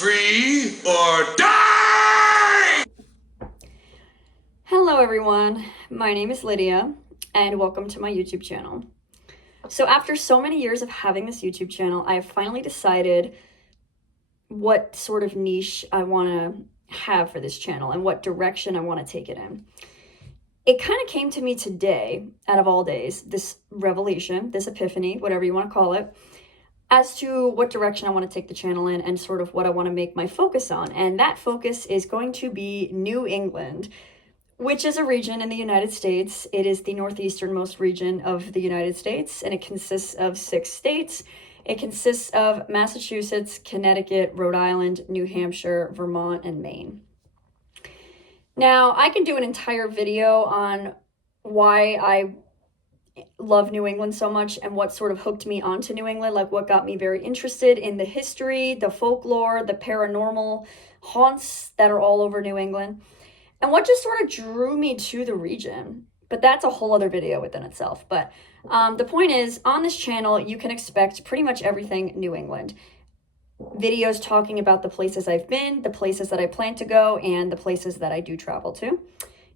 Free or die! Hello everyone, my name is Lydia and welcome to my YouTube channel. So after so many years of having this YouTube channel, I have finally decided what sort of niche I want to have for this channel and what direction I want to take it in. It kind of came to me today, out of all days, this revelation, this epiphany, whatever you want to call it, as to what direction I want to take the channel in and sort of what I want to make my focus on. And that focus is going to be New England, which is a region in the United States. It is the northeasternmost region of the United States, and it consists of 6 states. It consists of Massachusetts, Connecticut, Rhode Island, New Hampshire, Vermont, and Maine. Now, I can do an entire video on why I love New England so much and what sort of hooked me onto New England, like what got me very interested in the history, the folklore, the paranormal haunts that are all over New England, and what just sort of drew me to the region. But that's a whole other video within itself. But the point is, on this channel, you can expect pretty much everything New England. Videos talking about the places I've been, the places that I plan to go, and the places that I do travel to.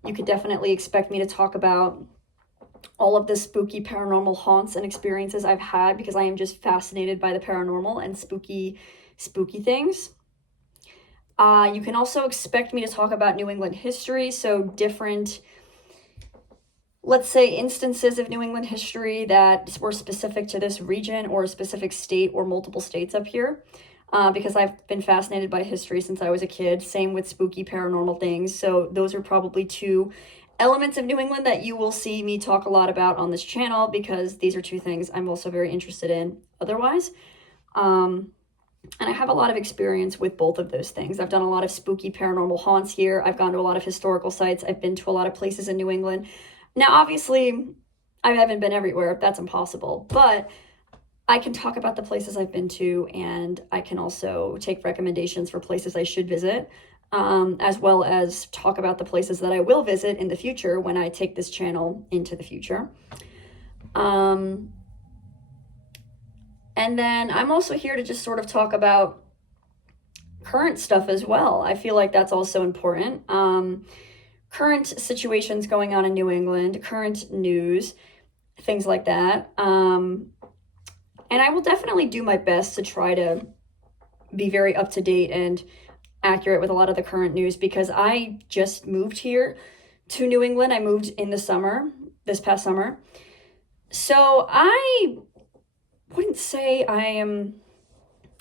You could definitely expect me to talk about all of the spooky paranormal haunts and experiences I've had, because I am just fascinated by the paranormal and spooky things. You can also expect me to talk about New England history, so different, let's say, instances of New England history that were specific to this region or a specific state or multiple states up here, because I've been fascinated by history since I was a kid. Same with spooky paranormal things. So those are probably 2 elements of New England that you will see me talk a lot about on this channel, because these are 2 things I'm also very interested in otherwise. And I have a lot of experience with both of those things. I've done a lot of spooky paranormal haunts here. I've gone to a lot of historical sites. I've been to a lot of places in New England. Now, obviously, I haven't been everywhere. That's impossible. But I can talk about the places I've been to, and I can also take recommendations for places I should visit, as well as talk about the places that I will visit in the future when I take this channel into the future. And then I'm also here to just sort of talk about current stuff as well. I feel like that's also important. Current situations going on in New England, current news, things like that. And I will definitely do my best to try to be very up to date and accurate with a lot of the current news, because I just moved here to New England. I moved in the summer, this past summer. So I wouldn't say I am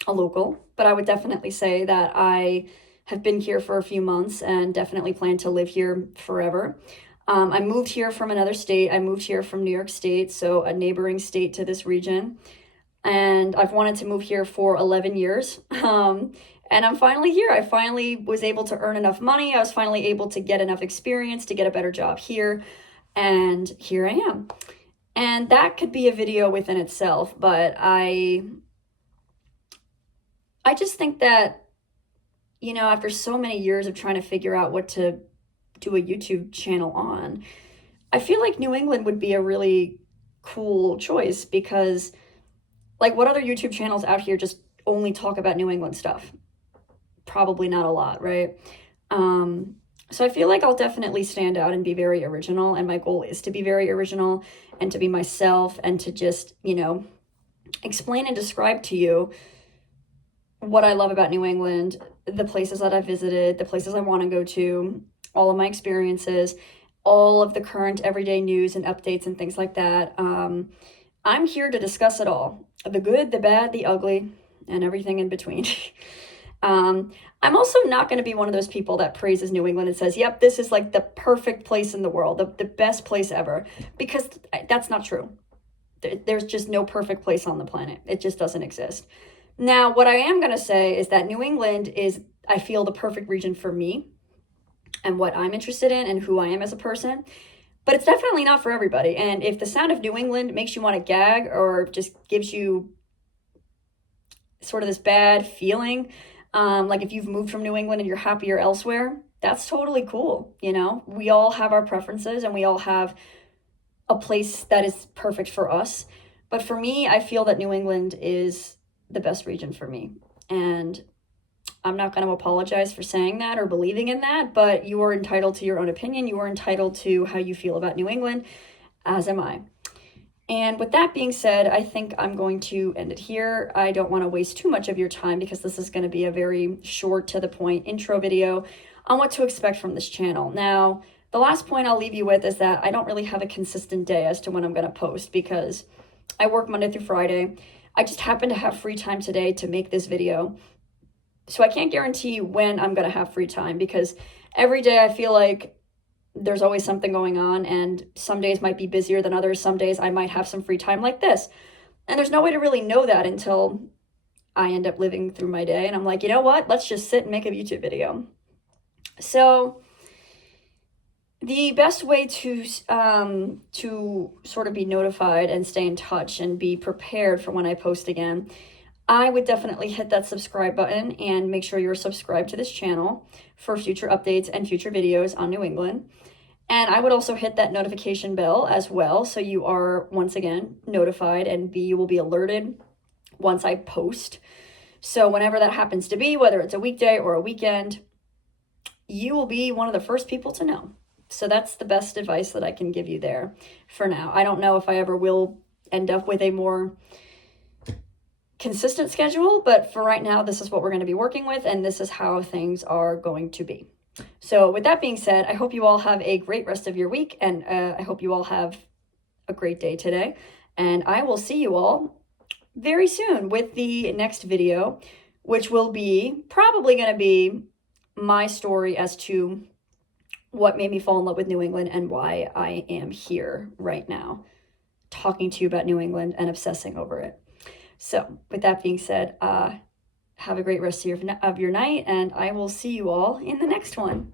a local, but I would definitely say that I have been here for a few months and definitely plan to live here forever. I moved here from another state. I moved here from New York State, so a neighboring state to this region. And I've wanted to move here for 11 years. And I'm finally here. I finally was able to earn enough money. I was finally able to get enough experience to get a better job here. And here I am. And that could be a video within itself, but I just think that, you know, after so many years of trying to figure out what to do a YouTube channel on, I feel like New England would be a really cool choice, because, like, what other YouTube channels out here just only talk about New England stuff? Probably not a lot, right? So I feel like I'll definitely stand out and be very original, and my goal is to be very original and to be myself and to just, you know, explain and describe to you what I love about New England, the places that I've visited, the places I want to go to, all of my experiences, all of the current everyday news and updates and things like that. I'm here to discuss it all, the good, the bad, the ugly, and everything in between. I'm also not going to be one of those people that praises New England and says, yep, this is like the perfect place in the world, the best place ever, because that's not true. There's just no perfect place on the planet. It just doesn't exist. Now, what I am going to say is that New England is, I feel, the perfect region for me and what I'm interested in and who I am as a person. But it's definitely not for everybody. And if the sound of New England makes you want to gag or just gives you sort of this bad feeling, like if you've moved from New England and you're happier elsewhere, that's totally cool. You know, we all have our preferences and we all have a place that is perfect for us. But for me, I feel that New England is the best region for me. And I'm not going to apologize for saying that or believing in that, but you are entitled to your own opinion. You are entitled to how you feel about New England, as am I. And with that being said, I think I'm going to end it here. I don't want to waste too much of your time because this is going to be a very short to the point intro video on what to expect from this channel. Now, the last point I'll leave you with is that I don't really have a consistent day as to when I'm going to post because I work Monday through Friday. I just happen to have free time today to make this video. So I can't guarantee when I'm going to have free time because every day I feel like there's always something going on, and some days might be busier than others. Some days I might have some free time like this. And there's no way to really know that until I end up living through my day. And I'm like, you know what? Let's just sit and make a YouTube video. So the best way to sort of be notified and stay in touch and be prepared for when I post again, I would definitely hit that subscribe button and make sure you're subscribed to this channel for future updates and future videos on New England. And I would also hit that notification bell as well, so you are once again notified, and you will be alerted once I post. So whenever that happens to be, whether it's a weekday or a weekend, you will be one of the first people to know. So that's the best advice that I can give you there for now. I don't know if I ever will end up with a more consistent schedule, but for right now, this is what we're going to be working with, and this is how things are going to be. So with that being said, I hope you all have a great rest of your week, and I hope you all have a great day today, and I will see you all very soon with the next video, which will be probably going to be my story as to what made me fall in love with New England and why I am here right now talking to you about New England and obsessing over it. So with that being said, have a great rest of your night, and I will see you all in the next one.